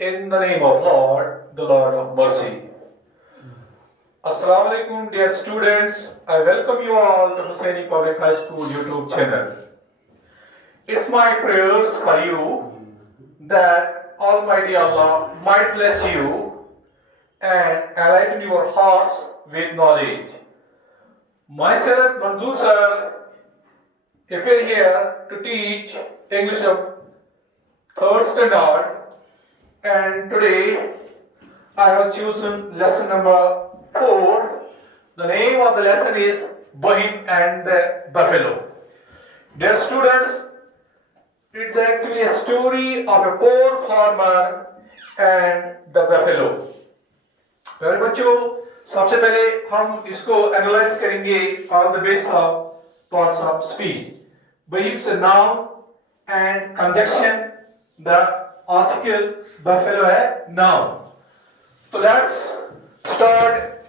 In the name of Lord, the Lord of mercy. Assalamu alaikum, dear students. I welcome you all to Hussaini Public High School YouTube channel. It's my prayers for you that Almighty Allah might bless you and enlighten your hearts with knowledge. Myself, Manzoor sir, appear here to teach English of 3rd standard, and today I have chosen lesson number 4. The name of the lesson is Bahim and the Buffalo. Dear students, it's actually a story of a poor farmer and the buffalo. प्यारे बच्चों, सबसे पहले हम इसको analyse करेंगे on the basis of parts of speech. Bahim is a noun and conjunction. The article buffalo है noun. So let's start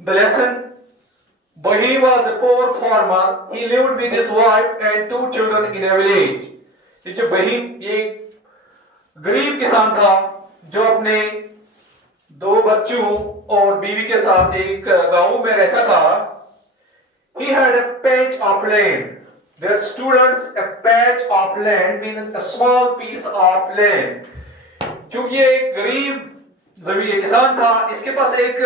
the lesson. Bahim was a poor farmer. He lived with his wife and 2 children in a village. ये जो बहीम एक गरीब किसान था जो अपने 2 बच्चों और बीवी के साथ एक गांव में रहता था. He had a patch of land. Dear students, a patch of land means a small piece of land. क्योंकि ये एक गरीब जमीन किसान था, इसके पास एक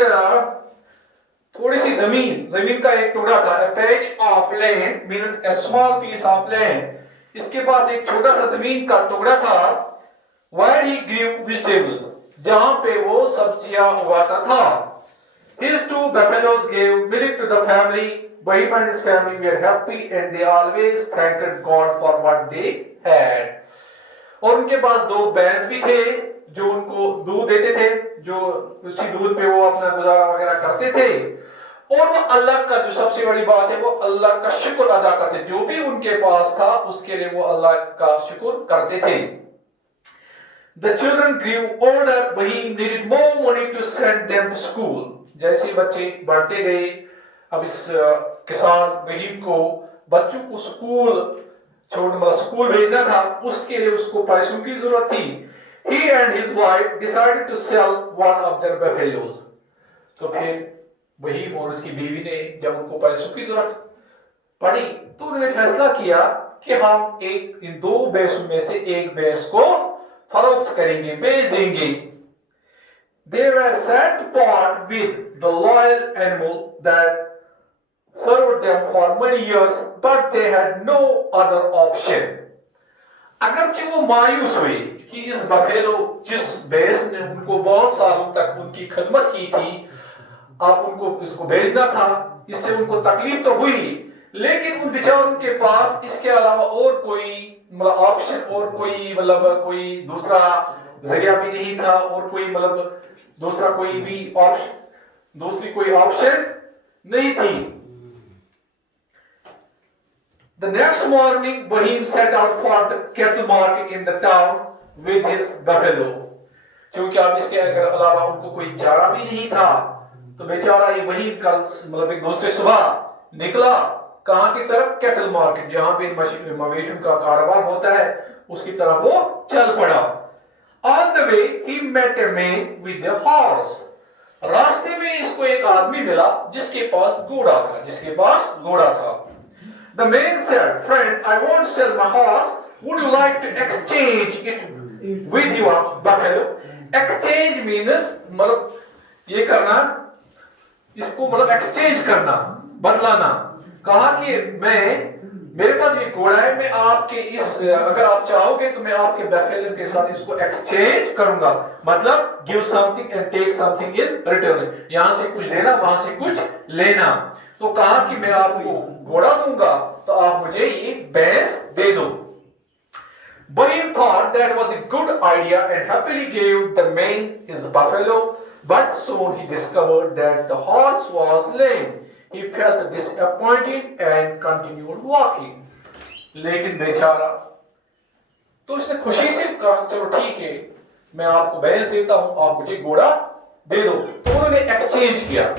थोड़ी सी जमीन का एक टुकड़ा था. A patch of land means a small piece of land. इसके पास एक छोटा सा जमीन का टुकड़ा था. Where he grew vegetables, जहां पे वो सब्जियां उगाता था. His 2 buffaloes gave milk to the family. Bahim and his family were happy and they always thanked God for what they had. और उनके पास 2 भैंस भी थे जो उनको दूध देते थे, जो उसी दूध पे वो अपना गुजारा वगैरह करते थे. और वो अल्लाह का, जो सबसे बड़ी बात है, वो अल्लाह का शुक्र अदा करते. जो भी उनके पास था उसके लिए वो अल्लाह का शुक्र करते थे. The children grew older. Bahim needed more money to send them to school. जैसे बच्चे बढ़ते गए, अब इस किसान बहीम को बच्चों को स्कूल भेजना था, उसके लिए उसको पैसों की जरूरत थी. He and his wife decided to sell one of their buffaloes. तो फिर बहीम और उसकी बीवी ने जब उनको पैसों की जरूरत पड़ी तो उन्होंने फैसला किया कि हम इन 2 भैंसों में से एक भैंस को फरोख्त करेंगे, बेच देंगे. They were sad to part with the loyal animal that served them for many years, but they had no other option. अगरचे वो मायूस हुए कि इस बफेलो, जिस भैंस ने उनको बहुत सालों तक उनकी खिदमत की थी, अब उनको इसको भेजना था. इससे उनको तकलीफ तो हुई, लेकिन उन बेचारों के पास इसके अलावा और कोई ऑप्शन और कोई दूसरा जरिया भी नहीं था, और कोई दूसरी कोई ऑप्शन नहीं थी. The next morning, Bahim set out for the cattle market in the town with his buffalo. क्योंकि अब इसके अलावा उनको कोई चारा भी नहीं था, तो बेचारा ये बहीम कल एक दूसरे सुबह निकला. कहां की तरफ? कैटल मार्केट, जहां पे मवेशियों का कारोबार होता है, उसकी तरफ वो चल पड़ा. On the way, he met a man with a horse. रास्ते में इसको एक आदमी मिला जिसके पास घोड़ा था. The man said, "Friend, I won't sell my horse. Would you like to exchange it with your buffalo?" Exchange means ये करना, इसको एक्सचेंज करना, बदलाना. कहा कि मेरे पास ये घोड़ा है, मैं आपके अगर आप चाहोगे तो मैं आपके बफेलो के साथ इसको एक्सचेंज करूंगा. मतलब give something and take something in return. यहां से कुछ लेना, वहां से कुछ लेना. तो कहा कि मैं आपको घोड़ा दूंगा तो आप मुझे ये भैंस दे दो. Bahim thought that was a good idea and happily gave the man his buffalo, but soon he discovered that the horse was lame. He felt disappointed and continued walking. लेकिन बेचारा, तो उसने खुशी से कहा, चलो ठीक है, मैं आपको भैंस देता हूं, आप मुझे घोड़ा दे दो. तो उन्होंने एक्सचेंज किया.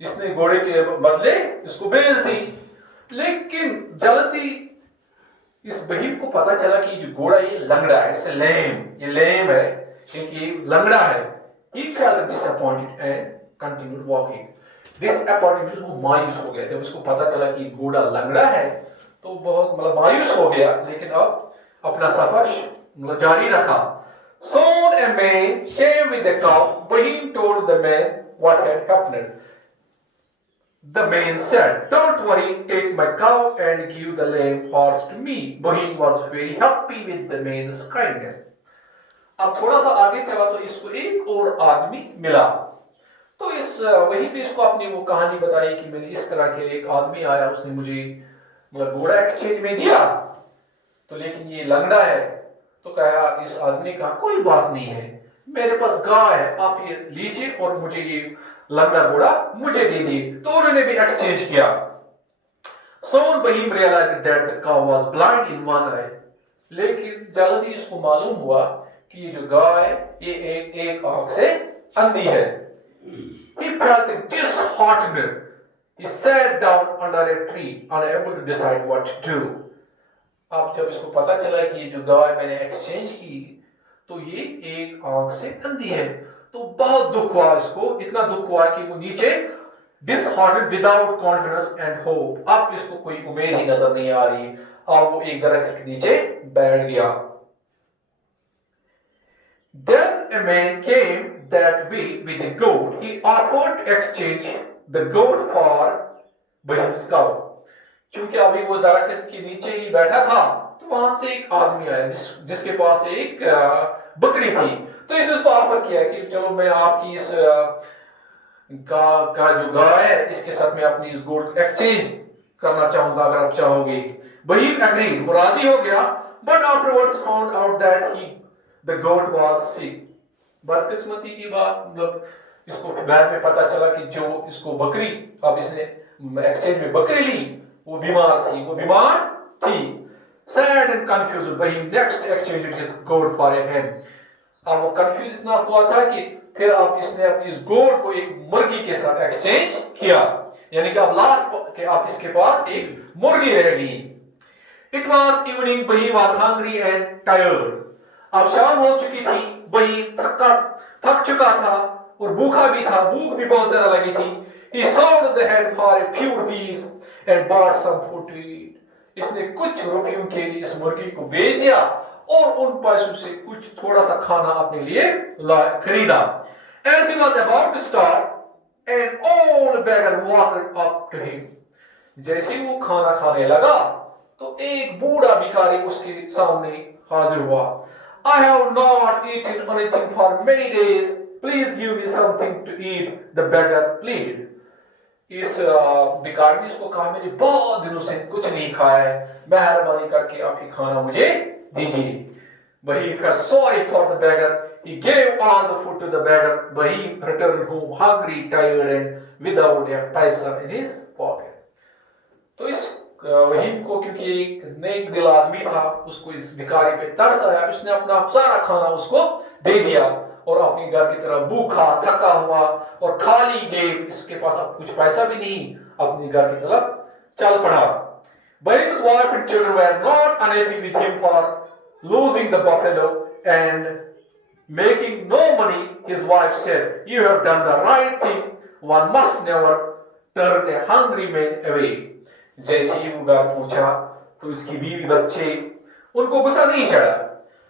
इसने घोड़े के बदले इसको बेच दी. लेकिन जल्दी इस बहीम को पता चला कि जो घोड़ा ये लंगड़ा है, इट्स लेम, ये लेम है, ये लंगड़ा है। He felt disappointed and continued walking. Disappointed वो मायूस हो गया जब उसको पता चला कि घोड़ा लंगड़ा है, तो बहुत मतलब मायूस हो गया, लेकिन अब अपना सफर मतलब जारी रखा। Soon a man came with a cow. Bahim told the man what had happened. The man said, "Don't worry, take my cow and give the lame horse to me." Bahim was very happy with the man's kindness. अब थोड़ा सा आगे चला तो इसको एक और आदमी मिला, तो इस वहीं पे इसको अपनी वो कहानी बताई कि मैंने इस तरह के एक आदमी आया, उसने मुझे मतलब घोड़ा एक्सचेंज में दिया, तो लेकिन ये लंगड़ा है। तो कहा इस आदमी का कोई बात नहीं है, मेरे पास गाय है, आप ये लीजिए और मुझे ये लंगड़ा घोड़ा मुझे दे दिए। तो उन्होंने भी एक्सचेंज किया। Soon Bahim realized that the cow was blind in one eye. लेकिन जल्द ही इसको मालूम हुआ कि ये जो गाय ये एक आंख से अंधी है। He felt disheartened. He sat down under a tree, unable to decide what to do. अब जब इसको पता चला कि ये जो गाय मैंने एक्सचेंज की तो ये एक आंख से अंधी है, तो बहुत दुख हुआ इसको, इतना दुख हुआ कि वो नीचे disheartened, without confidence and hope. अब इसको कोई उम्मीद ही नजर नहीं आ रही। अब वो एक दरख्त के नीचे बैठ गया। Then a man came that way with a goat. He offered to exchange the goat for Bahim's cow. क्योंकि अभी वो दरख्त के नीचे ही बैठा था, तो वहां से एक आदमी आया जिसके पास एक बकरी थी। तो इसने उसको ऑफर किया कि चलो मैं आपकी इस का जो गाय है इसके साथ मैं अपनी इस गोट को एक्सचेंज करना चाहूंगा अगर आप चाहोगे। Bahim agreed, वो राजी हो गया, but afterwards found out that the goat was sick. बदकिस्मती की बात, मतलब इसको बाद में पता चला कि जो इसको बकरी अब इसने एक्सचेंज में बकरी ली वो बीमार थी। Sad and confused, Bahim next exchanged his goat for a hen. अब वो कंफ्यूज इतना हुआ था कि फिर अब इसने अपनी इस गोट को एक मुर्गी के साथ एक्सचेंज किया, यानी कि अब लास्ट के अब इसके पास एक मुर्गी रह गई। It was evening, Bahim was hungry and tired. अब शाम हो चुकी थी, Bahim थक चुका था और भूखा भी था, भूख भी बहुत ज्यादा लगी थी। He sold the hen for a few rupees and bought some food to eat. इसने कुछ रुपयों के लिए इस मुर्गी को बेच दिया और उन पैसों से कुछ थोड़ा सा खाना अपने लिए खरीदा। As he was about to start, an old beggar walked up to him. जैसे ही वो खाना खाने लगा तो एक बूढ़ा भिखारी उसके सामने हाजिर हुआ। I have not eaten anything for many days. Please give me something to eat. The beggar pleaded. इस भिखारी ने इसको कहा मैंने बहुत दिनों से कुछ नहीं खाया है, मेहरबानी करके आप ये खाना मुझे दीजिए। Bahim felt sorry for the beggar. He gave all the food to the beggar. Bahim returned home hungry, tired, and without a paisa in his pocket. तो इस वहीम को क्योंकि एक नेक दिल आदमी था, उसको इस भिखारी पे तरस आया, उसने अपना सारा खाना उसको दे दिया और अपने घर की तरफ भूखा थका हुआ और खाली जेब, इसके पास अब कुछ पैसा भी नहीं, अपने घर की तरफ चल पड़ा। Bahim's wife and children were not unhappy with him for losing the buffalo and making no money. His wife said, "You have done the right thing. One must never turn a hungry man away." जैसे ही वो घर पहुंचा तो इसकी बीवी बच्चे उनको गुस्सा नहीं चढ़ा,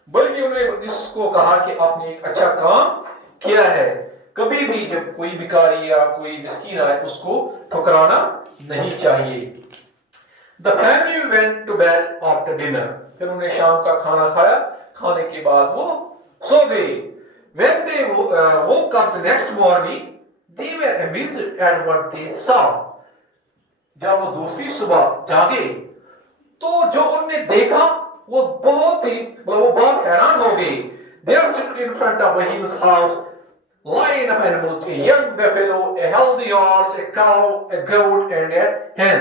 बल्कि उन्होंने इसको कहा कि आपने एक अच्छा काम किया है, कभी भी जब कोई भिखारी या कोई मिस्कीन आए उसको ठुकराना नहीं चाहिए। The family went to bed after dinner. फिर उन्हें शाम का खाना खाया, खाने के बाद वो सो गए। When they woke up the next morning, they were amazed at what they saw. जब वो दूसरी सुबह जागे तो जो उन्होंने देखा वो बहुत हैरान हो गए। There stood in front of Bahim's house line of animals, a young buffalo, a healthy horse, a cow, a goat, and a hen.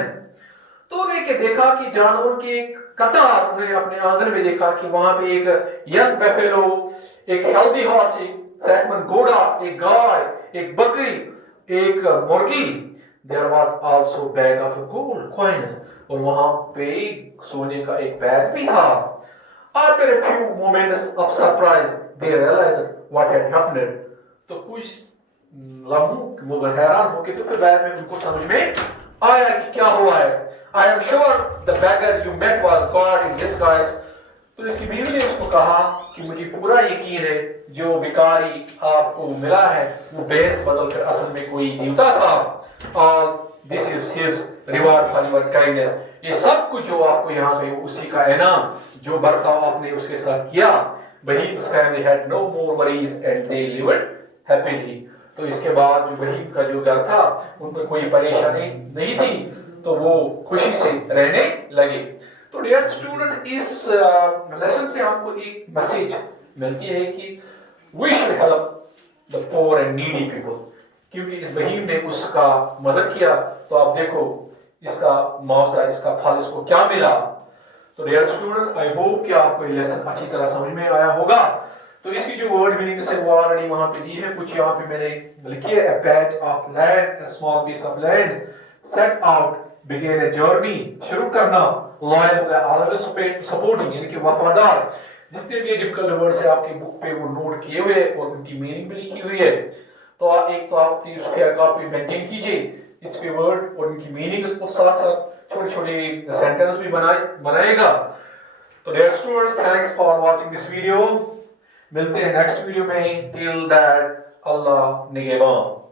तो उन्हें देखा कि जानवरों की एक कतार, उन्होंने अपने आंगन में देखा कि वहां पे एक यंग बफेलो, एक हेल्दी हॉर्स, एक सेहतमंद घोड़ा, एक गाय, एक बकरी, एक मुर्गी। There was also bag of gold coins, और वहां पे सोने का एक बैग भी था। After a few moments of surprise they realized what had happened। तो कुछ लम्हों वो हैरान हो गए, तो फिर बाद में उनको समझ में आया कि क्या हुआ है। I am sure the beggar you met was God in disguise. तो इसकी बीवी ने उसको कहा कि मुझे पूरा यकीन है जो भिखारी आपको मिला है वो बेस बदल कर असल में कोई देवता था, और this is his reward for your kindness. ये सब कुछ जो आपको यहाँ पे उसी का इनाम, जो बर्ताव आपने उसके साथ किया। Bahim's family had no more worries and they lived happily। तो इसके बाद जो बहीम का जो घर था उनको कोई परेशानी नहीं थी, तो वो खुशी से रहने लगे। तो डियर स्टूडेंट, इस लेसन से हमको एक मैसेज मिलती है कि we should help the poor and needy people, क्योंकि इस बहीम ने उसका मदद किया। तो आप देखो इसका मुआवजा, इसका फल इसको क्या मिला। तो डियर स्टूडेंट्स, आई होप कि आपको ये लेसन अच्छी तरह समझ में आया होगा। तो इसकी जो वर्ड मीनिंग है वो ऑलरेडी वहां पे दी है, कुछ यहाँ पे मैंने लिखी है। A patch of land, a small piece of land, set out, begin a journey, शुरू करना, loyal होगा, always supporting यानी कि वफादार। जितने भी डिफिकल्ट वर्ड्स है आपकी बुक पे वो नोट किए हुए और उनकी मीनिंग भी लिखी हुई है। तो एक तो आप उसके कॉपी मेंटेन कीजिए इस पे वर्ड और उनकी मीनिंग, उसको साथ साथ छोटे छोटे सेंटेंस भी बनाएगा। तो dear students, thanks for watching this video. मिलते हैं नेक्स्ट वीडियो में। टिल दैट, अल्लाह निगहबान।